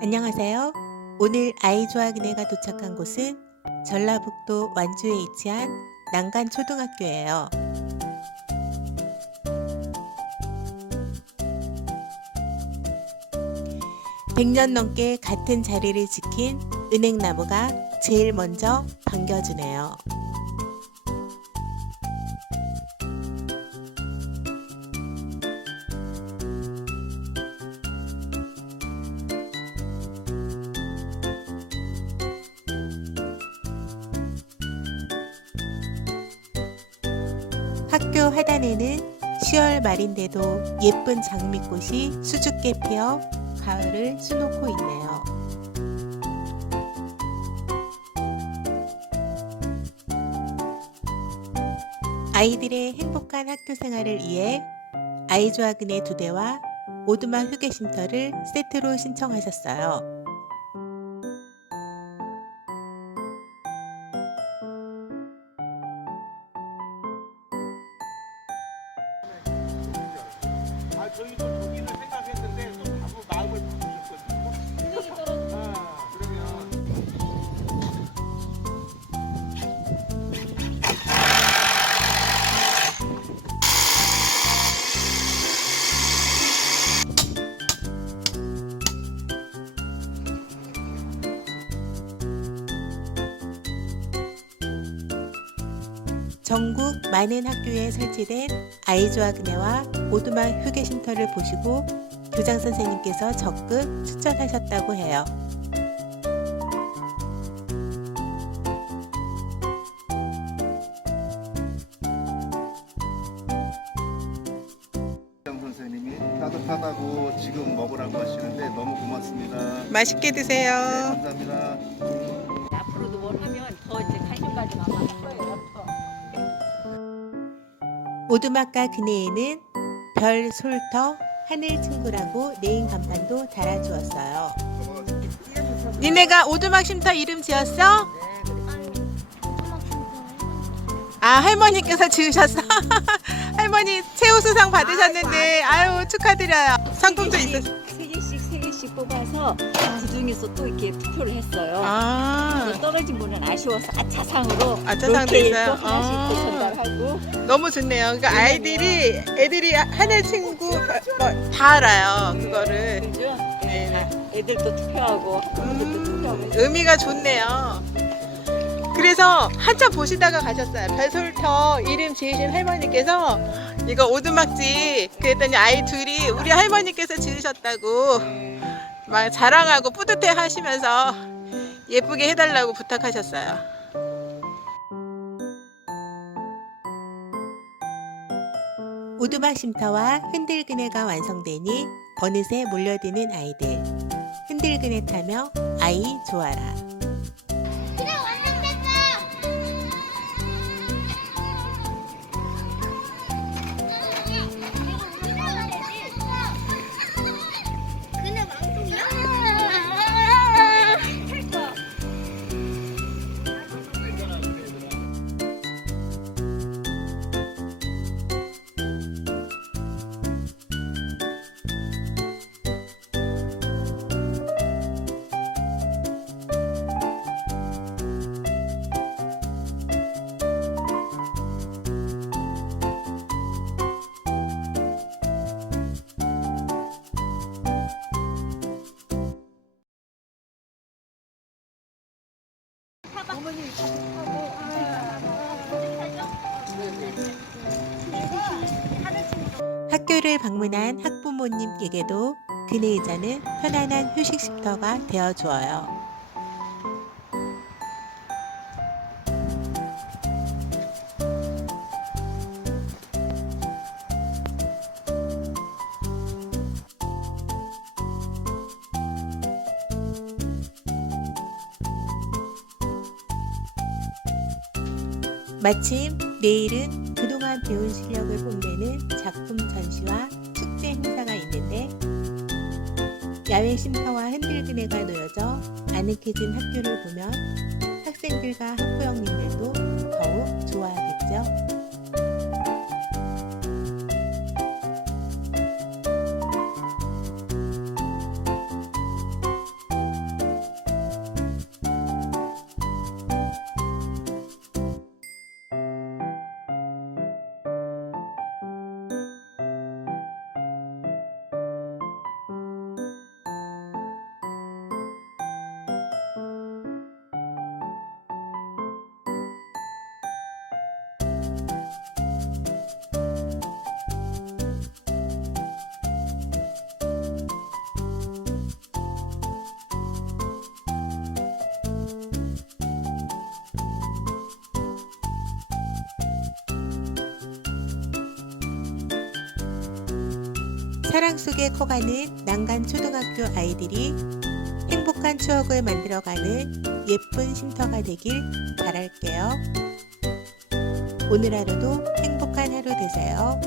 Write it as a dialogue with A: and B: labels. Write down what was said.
A: 안녕하세요. 오늘 아이조아그네가 도착한 곳은 전라북도 완주에 위치한 난간초등학교예요. (100년) 넘게 같은 자리를 지킨 은행나무가 제일 먼저 반겨주네요. 학교 하단에는 10월 말인데도 예쁜 장미꽃이 수줍게 피어 가을을 수놓고 있네요. 아이들의 행복한 학교 생활을 위해 아이조아근의 두 대와 오두막 휴게쉼터를 세트로 신청하셨어요.
B: 저희도 저기를 생각
A: 전국 많은 학교에 설치된 아이조아 그네와 오두막 휴게쉼터를 보시고 교장 선생님께서 적극 추천하셨다고 해요.
B: 장 선생님이 따뜻하다고 지금 먹으라고 하시는데 너무 고맙습니다.
A: 맛있게 드세요.
B: 네, 감사합니다.
C: 앞으로도 원하면 더 이제 관심까지 많을
A: 오두막과 그네에는 별, 솔터, 하늘 친구라고 네임 간판도 달아주었어요. 니네가 오두막 쉼터 이름 지었어? 아 할머니께서 지으셨어? 할머니 최우수상 받으셨는데 아유 축하드려요. 상품도 있었어.
C: 개씩 뽑아서 그 중에서 또 이렇게 투표를 했어요.
A: 아
C: 떨어진 분은 아쉬워서 아차상으로
A: 아차상도
C: 롤케이크
A: 있어요?
C: 하나씩
A: 아.
C: 또 전달하고
A: 너무 좋네요. 그러니까 아이들이 애들이 하늘 친구 뭐, 다 알아요. 그거를
C: 그죠?
A: 네.
C: 다 애들도 투표하고 투표하고
A: 음, 의미가 좋네요. 그래서 한참 보시다가 가셨어요. 별솔터 이름 지으신 할머니께서 이거 오두막집 그랬더니 아이 둘이 우리 할머니께서 지으셨다고 막 자랑하고 뿌듯해 하시면서 예쁘게 해달라고 부탁하셨어요. 오두막 쉼터와 흔들그네가 완성되니 어느새 몰려드는 아이들. 흔들그네 타며 아이 좋아라. 학교를 방문한 학부모님에게도 그네 의자는 편안한 휴식 쉼터가 되어 주어요. 마침 내일은 그동안 배운 실력을 뽐내는 작품 전시와 축제 행사가 있는데 야외 쉼터와 흔들그네가 놓여져 아늑해진 학교를 보면 학생들과 학부형님들도 더욱 좋아하겠죠. 사랑 속에 커가는 난간 초등학교 아이들이 행복한 추억을 만들어가는 예쁜 쉼터가 되길 바랄게요. 오늘 하루도 행복한 하루 되세요.